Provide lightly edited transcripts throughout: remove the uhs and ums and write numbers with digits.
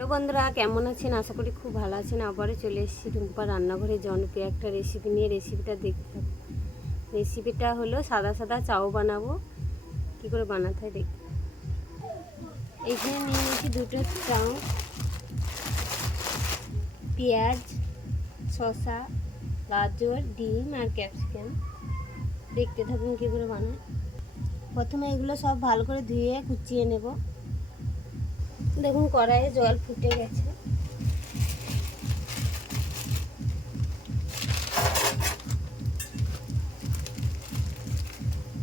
Hello বন্ধুরা, কেমন আছেন? আশা করি খুব ভালো আছেন। আবারও চলে এসেছি টুম্পা রান্নাঘরে জনপ্রিয় একটা রেসিপি নিয়ে। রেসিপিটা হলো সাদা সাদা চাউ বানাবো। কী করে বানাতে হয় দেখি। এখানে নিয়ে নিয়েছি দুটো চাউ, পেঁয়াজ, শসা, গাজর, ডিম আর ক্যাপসিকাম। দেখতে থাকুন কী করে বানায়। প্রথমে এগুলো সব ভালো করে ধুয়ে কুচিয়ে নেব। দেখুন কড়াইয়ে জল ফুটে গেছে।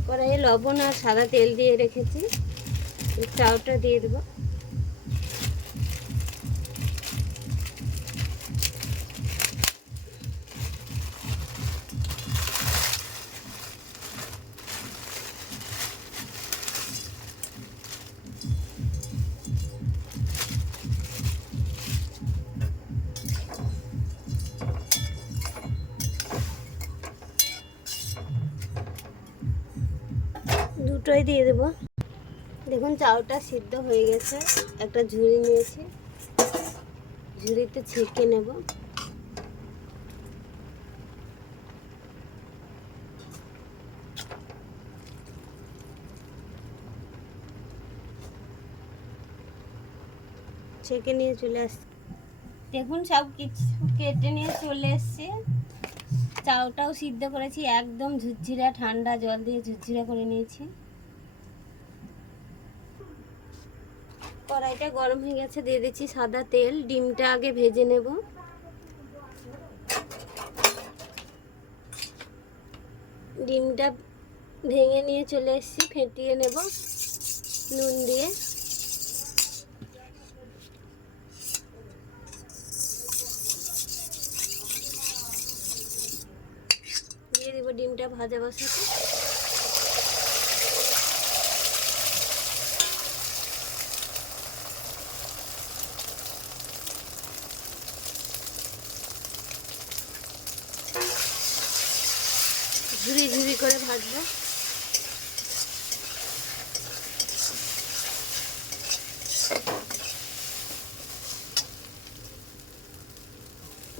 কড়াইয়ে লবণ আর সাদা তেল দিয়ে রেখেছি। চাউটা দিয়ে দেবো। দুটোই দিয়ে দেবো। দেখুন চাউটা সিদ্ধ হয়ে গেছে। একটা ঝুড়ি নিয়েছি, ঝুড়িতে ছেঁকে নেব। ছেঁকে নিয়ে চলে আসছি। দেখুন সব কিছু কেটে নিয়ে চলে এসছে। চাউটাও সিদ্ধ করেছি, একদম ঝুরঝিরা ঠান্ডা জল দিয়ে ঝুরঝিরা করে নিয়েছি। কড়াইটা গরম হয়ে গেছে, দিয়ে দিচ্ছি সাদা তেল। ডিমটা আগে ভেজে নেব। ডিমটা ভেঙে নিয়ে চলে এসেছি, ফেটিয়ে নেব নুন দিয়ে। দিয়ে দেবো ডিমটা ভাজা বসাতে। ঝুরি ঝুরি করে ভাজবো।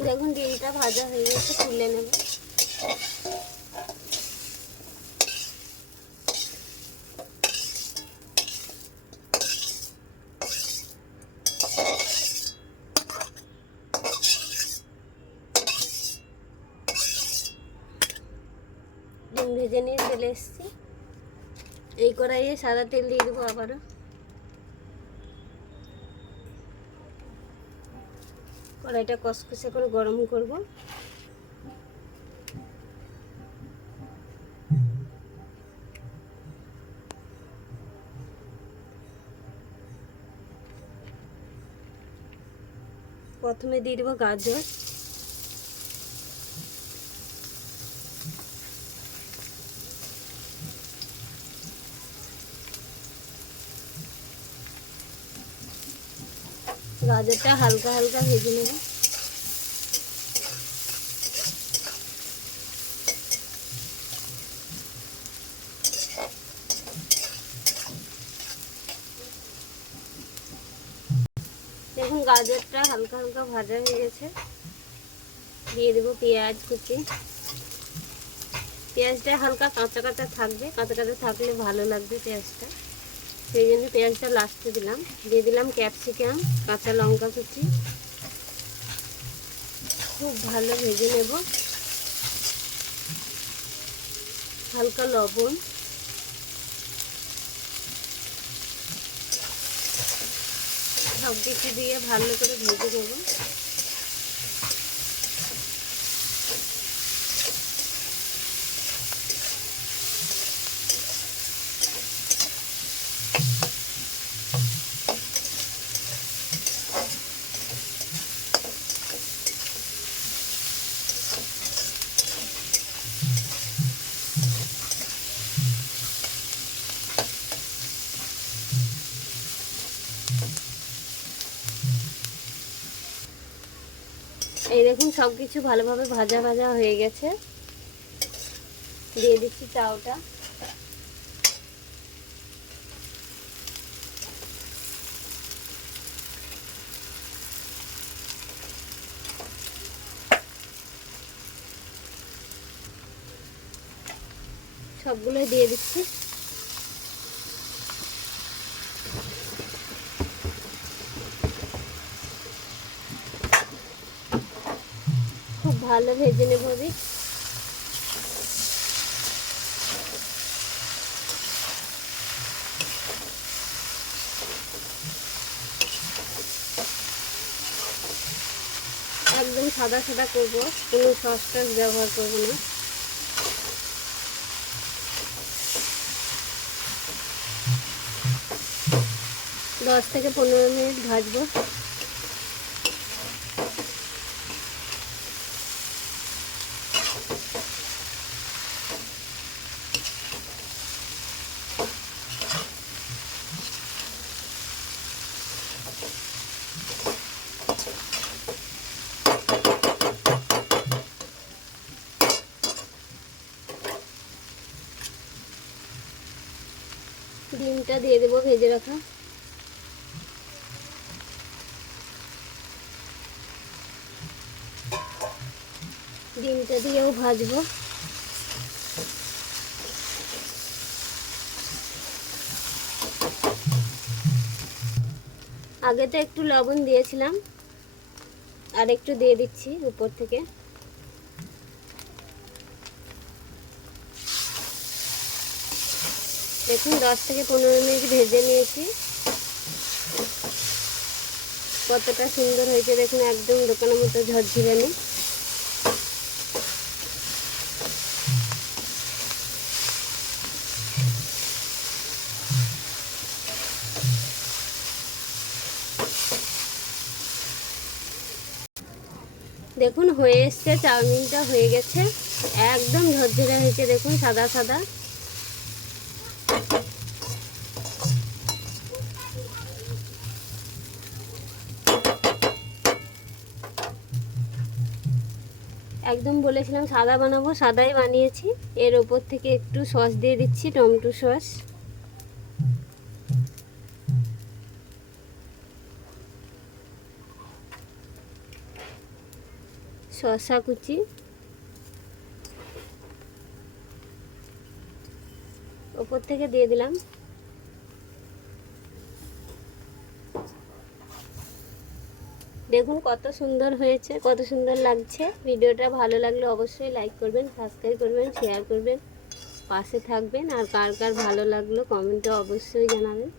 দেখুন ডিমটা ভাজা হয়ে গেছে, তুলে নেব। ডিম ভেজে নিয়ে চলে এসেছি। এই কড়াইয়ে সাদা তেল দিয়ে দেবো আবারও। কড়াইটা কষকষে করে গরম করব। প্রথমে দিয়ে দেবো গাজর, গাজরটা হালকা হালকা ভেজে নেব। দেখুন গাজরটা হালকা হালকা ভাজা হয়ে গেছে। দিয়ে দেবো পেঁয়াজ কুচি। পেঁয়াজটা হালকা কাঁচা কাঁচা থাকবে, কাঁচা কাঁচা থাকলে ভালো লাগবে পেঁয়াজটা, সেই জন্য পেঁয়াজটা লাস্টে দিলাম। দিয়ে দিলাম ক্যাপসিকাম, কাঁচা লঙ্কা কুচি। খুব ভালো ভেজে নেব। হালকা লবণ, সব কিছু দিয়ে ভালো করে ভেজে নেব। এই দেখুন সব কিছু ভালোভাবে ভাজা ভাজা হয়ে গেছে। দিয়ে দিচ্ছি চাউটা। সবগুলোই দিয়ে দিচ্ছি। খুব ভালো ভেজে নেব আমি। একদম সাদা সাদা করবো, কোনো সস টস ব্যবহার করবো না। দশ থেকে 15 মিনিট ভাজবো। ডিমটা দিয়ে দেবো ভেজে রাখা। ডিমটা দিয়েও ভাজবো। আগে তো একটু লবণ দিয়েছিলাম, আর একটু দিয়ে দিচ্ছি উপর থেকে। দেখুন 10 থেকে 15 মিনিট ভেজে নিয়েছি। কতটা সুন্দর হয়েছে দেখুন, একদম দোকানের মতো ঝরঝরানি। দেখুন হয়ে এসছে, চাউমিনটা হয়ে গেছে, একদম ঝরঝরে হয়েছে দেখুন, সাদা সাদা। একদম বলেছিলাম সাদা বানাবো, সাদাই বানিয়েছি। এর ওপর থেকে একটু সস দিয়ে দিচ্ছি, টমেটো সস। শসা কুচি ওপর থেকে দিয়ে দিলাম। দেখুন কত সুন্দর হয়েছে, কত সুন্দর লাগছে। ভিডিওটা ভালো লাগলে অবশ্যই লাইক করবেন, সাবস্ক্রাইব করবেন, শেয়ার করবেন, পাশে থাকবেন। আর কার কার ভালো লাগলো কমেন্টে অবশ্যই জানাবেন।